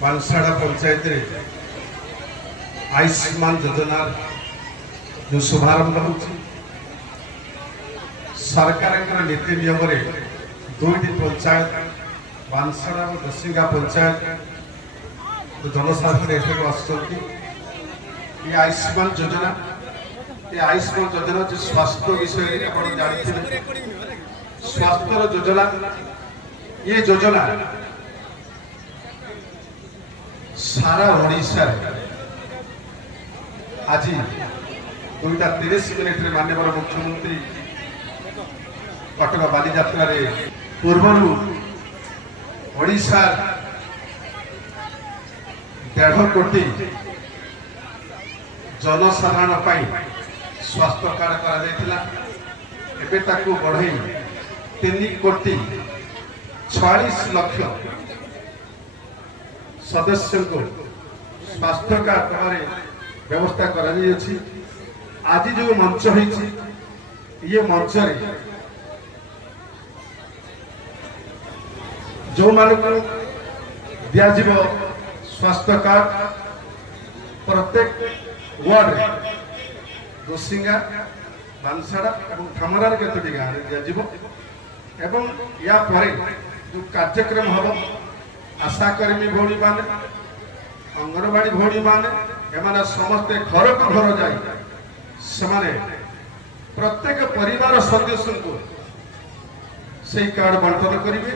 बांसड़ा पंचायत आयुष्मान योजना जो शुभारंभ हो सरकार नीति नियम दुईटी पंचायत बांसड़ा और दसिंगा पंचायत जनसाधारण आसुँच आयुष्मान योजना ये आयुष्मान योजना जो स्वास्थ्य विषय आप जानते स्वास्थ्य योजना ये योजना सारा ओडिशा आज 2:30 मिनिट माननीय मुख्यमंत्री कटक बालीजात्रा पूर्व ओडिशा 1.5 कोटी जनसाधारण स्वास्थ्य कार्ड कर बढ़ई 3 कोटी 46 लाख सदस्य को स्वास्थ्य कार्ड व्यवस्था कर आज जो मंच ये मंच जो मानक दिज्व स्वास्थ्य कार्ड प्रत्येक वार्ड गोसिंगा बांसड़ा और धामरार केतोटी गाँव में दिज्व या परे जो कार्यक्रम हम आशाकर्मी भौणी मान अंगनवाड़ी भौणी मान एमाने समस्ते घर को घर जाए प्रत्येक परिवार सदस्य को से कार्ड बंटन करेंगे